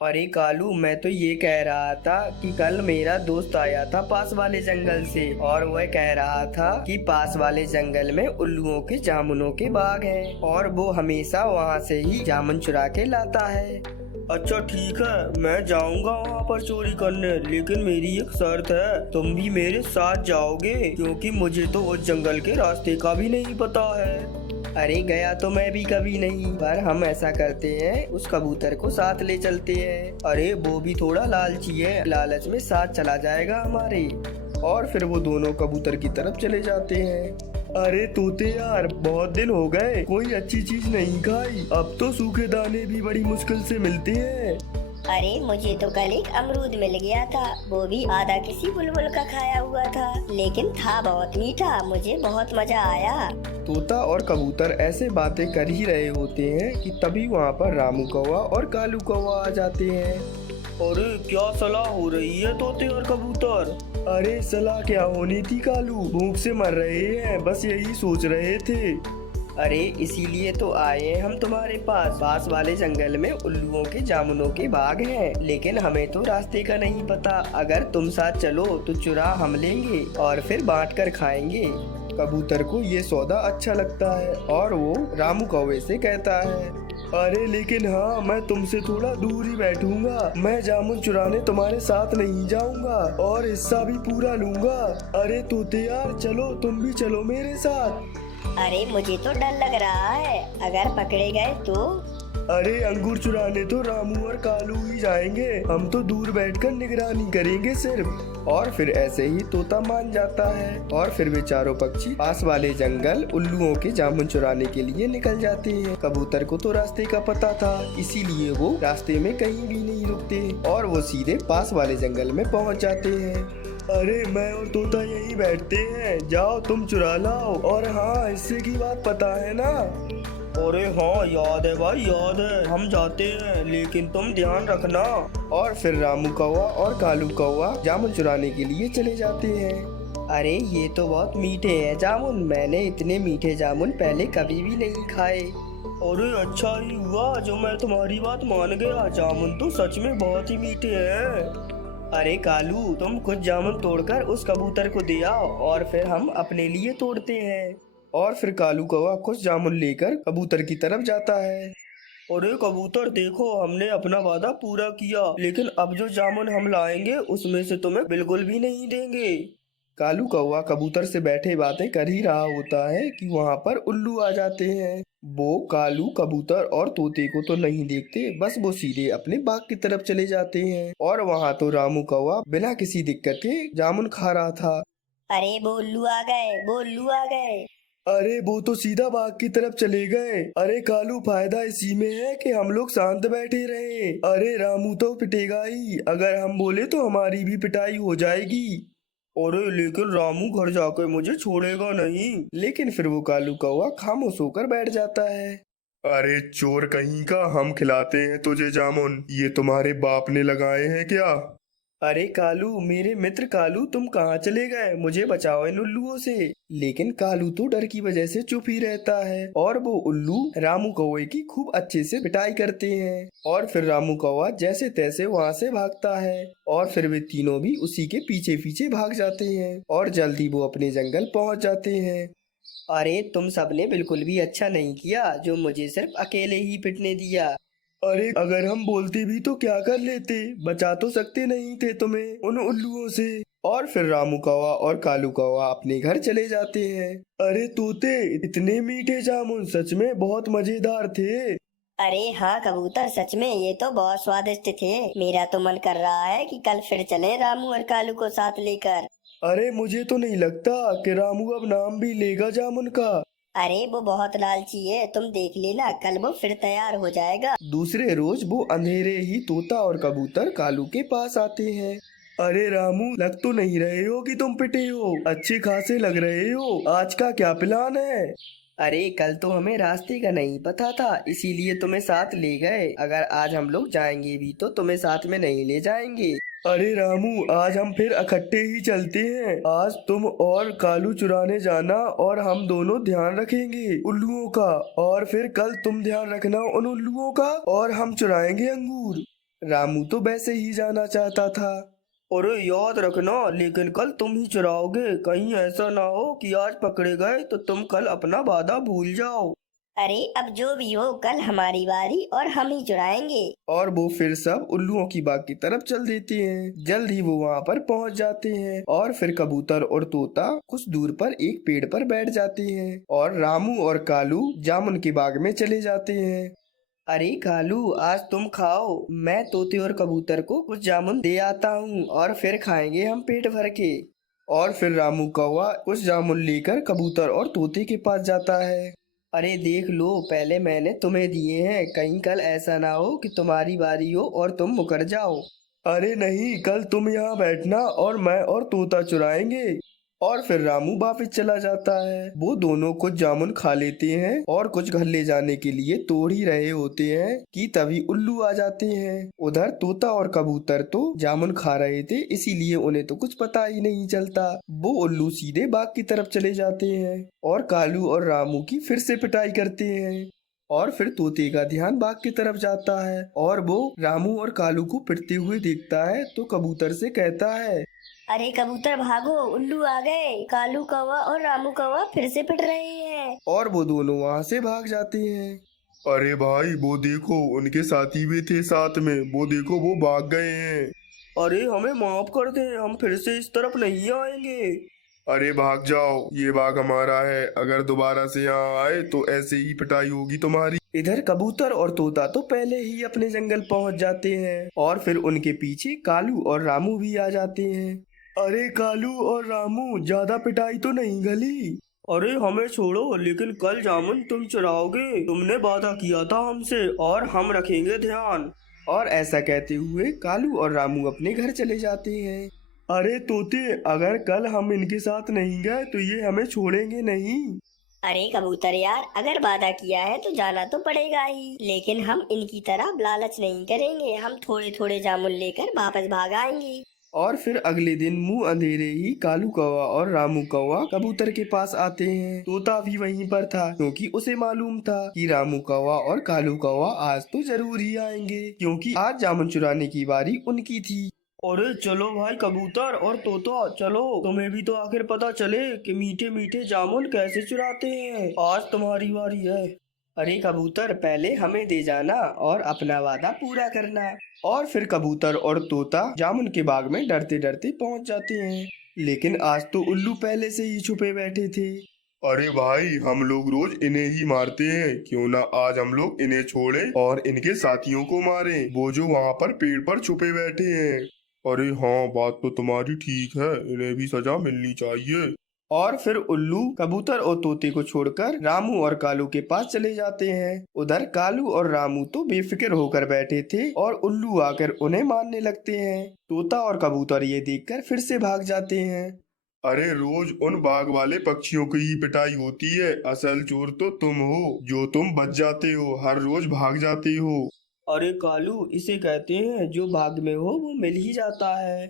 अरे कालू, मैं तो ये कह रहा था कि कल मेरा दोस्त आया था पास वाले जंगल से, और वह कह रहा था कि पास वाले जंगल में उल्लुओं के जामुनों के बाग हैं और वो हमेशा वहाँ से ही जामुन चुरा के लाता है। अच्छा ठीक है, मैं जाऊंगा वहाँ पर चोरी करने, लेकिन मेरी एक शर्त है, तुम भी मेरे साथ जाओगे क्योंकि मुझे तो उस जंगल के रास्ते का भी नहीं पता है। अरे गया तो मैं भी कभी नहीं, पर हम ऐसा करते हैं, उस कबूतर को साथ ले चलते हैं। अरे वो भी थोड़ा लालची है, लालच में साथ चला जाएगा हमारे। और फिर वो दोनों कबूतर की तरफ चले जाते हैं। अरे तोते यार, बहुत दिन हो गए कोई अच्छी चीज नहीं खाई, अब तो सूखे दाने भी बड़ी मुश्किल से मिलते हैं। अरे मुझे तो कल एक अमरूद मिल गया था, वो भी आधा किसी बुलबुल का खाया हुआ था, लेकिन था बहुत मीठा, मुझे बहुत मजा आया। तोता और कबूतर ऐसे बातें कर ही रहे होते हैं कि तभी वहाँ पर रामू कौवा और कालू कौवा आ जाते हैं। अरे क्या सलाह हो रही है तोते और कबूतर? अरे सलाह क्या होनी थी कालू, भूख से मर रहे हैं, बस यही सोच रहे थे। अरे इसीलिए तो आए हैं हम तुम्हारे पास, पास वाले जंगल में उल्लुओं के जामुनों के बाग हैं, लेकिन हमें तो रास्ते का नहीं पता। अगर तुम साथ चलो तो चुरा हम लेंगे और फिर बांट कर खाएंगे। कबूतर को ये सौदा अच्छा लगता है और वो रामू कौवे से कहता है, अरे लेकिन हाँ, मैं तुमसे थोड़ा दूर ही बैठूंगा, मैं जामुन चुराने तुम्हारे साथ नहीं जाऊंगा और हिस्सा भी पूरा लूंगा। अरे तोते यार चलो, तुम भी चलो मेरे साथ। अरे मुझे तो डर लग रहा है, अगर पकड़े गए तो। अरे अंगूर चुराने तो रामू और कालू ही जाएंगे, हम तो दूर बैठकर निगरानी करेंगे सिर्फ। और फिर ऐसे ही तोता मान जाता है और फिर वे चारों पक्षी पास वाले जंगल उल्लुओं के जामुन चुराने के लिए निकल जाते हैं। कबूतर को तो रास्ते का पता था, इसीलिए वो रास्ते में कहीं भी नहीं रुकते और वो सीधे पास वाले जंगल में पहुंच जाते हैं। अरे मैं और तोता यहीं बैठते हैं, जाओ तुम चुरा लाओ, और हाँ हिस्से की बात पता है ना? अरे हाँ याद है भाई, याद है, हम जाते हैं, लेकिन तुम ध्यान रखना। और फिर रामू कौवा और कालू कौवा जामुन चुराने के लिए चले जाते हैं। अरे ये तो बहुत मीठे हैं जामुन, मैंने इतने मीठे जामुन पहले कभी भी नहीं खाए। अरे अच्छा ही हुआ जो मैं तुम्हारी बात मान गया, जामुन तो सच में बहुत ही मीठे हैं। अरे कालू, तुम कुछ जामुन तोड़कर उस कबूतर को दे आओ और फिर हम अपने लिए तोड़ते हैं। और फिर कालू कौवा कुछ जामुन लेकर कबूतर की तरफ जाता है। अरे कबूतर देखो, हमने अपना वादा पूरा किया, लेकिन अब जो जामुन हम लाएंगे उसमें से तुम्हें बिल्कुल भी नहीं देंगे। कालू कौवा कबूतर से बैठे बातें कर ही रहा होता है कि वहाँ पर उल्लू आ जाते हैं। वो कालू कबूतर और तोते को तो नहीं देखते, बस वो सीधे अपने बाग की तरफ चले जाते हैं और वहाँ तो रामू कौवा बिना किसी दिक्कत के जामुन खा रहा था। अरे वो उल्लू आ गए, वो उल्लू आ गए। अरे वो तो सीधा बाग की तरफ चले गए। अरे कालू, फायदा इसी में है कि हम लोग शांत बैठे रहे। अरे रामू तो पिटेगा ही, अगर हम बोले तो हमारी भी पिटाई हो जाएगी। अरे लेकिन रामू घर जाकर मुझे छोड़ेगा नहीं। लेकिन फिर वो कालू कौवा खामोश होकर बैठ जाता है। अरे चोर कहीं का, हम खिलाते हैं तुझे जामुन, ये तुम्हारे बाप ने लगाए हैं क्या? अरे कालू, मेरे मित्र कालू, तुम कहाँ चले गए, मुझे बचाओ इन उल्लुओं से। लेकिन कालू तो डर की वजह से चुप ही रहता है और वो उल्लू रामू कौवे की खूब अच्छे से पिटाई करते हैं और फिर रामू कौवा जैसे तैसे वहाँ से भागता है और फिर वे तीनों भी उसी के पीछे पीछे भाग जाते हैं और जल्दी वो अपने जंगल पहुँच जाते हैं। अरे तुम सबने बिल्कुल भी अच्छा नहीं किया जो मुझे सिर्फ अकेले ही पिटने दिया। अरे अगर हम बोलते भी तो क्या कर लेते, बचा तो सकते नहीं थे तुम्हें उन उल्लुओं से। और फिर रामू कौवा और कालू कौवा अपने घर चले जाते हैं। अरे तोते, इतने मीठे जामुन सच में बहुत मजेदार थे। अरे हाँ कबूतर, सच में ये तो बहुत स्वादिष्ट थे, मेरा तो मन कर रहा है कि कल फिर चलें रामू और कालू को साथ लेकर। अरे मुझे तो नहीं लगता कि रामू अब नाम भी लेगा जामुन का। अरे वो बहुत लालची है, तुम देख लेना, कल वो फिर तैयार हो जाएगा। दूसरे रोज वो अंधेरे ही तोता और कबूतर कालू के पास आते हैं। अरे रामू, लग तो नहीं रहे हो कि तुम पिटे हो, अच्छे खासे लग रहे हो, आज का क्या प्लान है? अरे कल तो हमें रास्ते का नहीं पता था, इसीलिए तुम्हें साथ ले गए, अगर आज हम लोग जाएंगे भी तो तुम्हें साथ में नहीं ले जाएंगे। अरे रामू, आज हम फिर इकट्ठे ही चलते हैं, आज तुम और कालू चुराने जाना और हम दोनों ध्यान रखेंगे उल्लुओं का, और फिर कल तुम ध्यान रखना उन उल्लुओं का और हम चुराएंगे अंगूर। रामू तो वैसे ही जाना चाहता था। अरे याद रखना, लेकिन कल तुम ही चुराओगे। कहीं ऐसा ना हो कि आज पकड़े गए तो तुम कल अपना वादा भूल जाओ। अरे अब जो भी हो, कल हमारी बारी और हम ही चुराएंगे। और वो फिर सब उल्लुओं की बाग की तरफ चल देते हैं। जल्द ही वो वहाँ पर पहुँच जाते हैं और फिर कबूतर और तोता कुछ दूर पर एक पेड़ पर बैठ जाते हैं और रामू और कालू जामुन की बाग में चले जाते हैं। अरे कालू, आज तुम खाओ, मैं तोते और कबूतर को कुछ जामुन दे आता हूँ और फिर खाएंगे हम पेट भर के। और फिर रामू कौवा कुछ जामुन लेकर कबूतर और तोते के पास जाता है। अरे देख लो, पहले मैंने तुम्हें दिए हैं, कहीं कल ऐसा ना हो कि तुम्हारी बारी हो और तुम मुकर जाओ। अरे नहीं, कल तुम यहाँ बैठना और मैं और तोता चुराएंगे। और फिर रामू वापस चला जाता है। वो दोनों कुछ जामुन खा लेते हैं और कुछ घर ले जाने के लिए तोड़ ही रहे होते हैं कि तभी उल्लू आ जाते हैं। उधर तोता और कबूतर तो जामुन खा रहे थे, इसीलिए उन्हें तो कुछ पता ही नहीं चलता। वो उल्लू सीधे बाग की तरफ चले जाते हैं और कालू और रामू की फिर से पिटाई करते हैं। और फिर तोते का ध्यान बाग की तरफ जाता है और वो रामू और कालू को पिटते हुए देखता है तो कबूतर से कहता है, अरे कबूतर भागो, उल्लू आ गए। कालू कौवा और रामू कौवा फिर से पिट रहे हैं। और वो दोनों वहाँ से भाग जाते हैं। अरे भाई, वो देखो, उनके साथी भी थे साथ में, वो देखो वो भाग गए हैं। अरे हमें माफ कर दे, हम फिर से इस तरफ नहीं आएंगे। अरे भाग जाओ, ये बाग हमारा है, अगर दोबारा से यहाँ आए तो ऐसे ही पिटाई होगी तुम्हारी। इधर कबूतर और तोता तो पहले ही अपने जंगल पहुँच जाते हैं और फिर उनके पीछे कालू और रामू भी आ जाते हैं। अरे कालू और रामू, ज्यादा पिटाई तो नहीं गली? अरे हमें छोड़ो, लेकिन कल जामुन तुम चुराओगे, तुमने वादा किया था हमसे और हम रखेंगे ध्यान। और ऐसा कहते हुए कालू और रामू अपने घर चले जाते हैं। अरे तोते, अगर कल हम इनके साथ नहीं गए तो ये हमें छोड़ेंगे नहीं। अरे कबूतर यार, अगर वादा किया है तो जाना तो पड़ेगा ही, लेकिन हम इनकी तरह लालच नहीं करेंगे। हम थोड़े थोड़े जामुन लेकर वापस भाग आएंगे। और फिर अगले दिन मुंह अंधेरे ही कालू कौवा और रामू कौवा कबूतर के पास आते हैं। तोता भी वहीं पर था क्योंकि उसे मालूम था कि रामू कौवा और कालू कौवा आज तो जरूर ही आएंगे, क्योंकि आज जामुन चुराने की बारी उनकी थी। अरे चलो भाई कबूतर और तोता, चलो, तुम्हें भी तो आखिर पता चले कि मीठे मीठे जामुन कैसे चुराते हैं। आज तुम्हारी बारी है। अरे कबूतर, पहले हमें दे जाना और अपना वादा पूरा करना। और फिर कबूतर और तोता जामुन के बाग में डरते डरते पहुंच जाते हैं, लेकिन आज तो उल्लू पहले से ही छुपे बैठे थे। अरे भाई, हम लोग रोज इन्हें ही मारते हैं, क्यों ना आज हम लोग इन्हें छोड़ें और इनके साथियों को मारें, वो जो वहाँ पर पेड़ पर छुपे बैठे हैं। अरे हाँ, बात तो तुम्हारी ठीक है, इन्हें भी सजा मिलनी चाहिए। और फिर उल्लू कबूतर और तोते को छोड़कर रामू और कालू के पास चले जाते हैं। उधर कालू और रामू तो बेफिक्र होकर बैठे थे और उल्लू आकर उन्हें मारने लगते हैं। तोता और कबूतर ये देखकर फिर से भाग जाते हैं। अरे रोज उन बाग वाले पक्षियों की ही पिटाई होती है, असल चोर तो तुम हो, जो तुम बच जाते हो, हर रोज भाग जाते हो। अरे कालू, इसे कहते हैं जो भाग में हो वो मिल ही जाता है।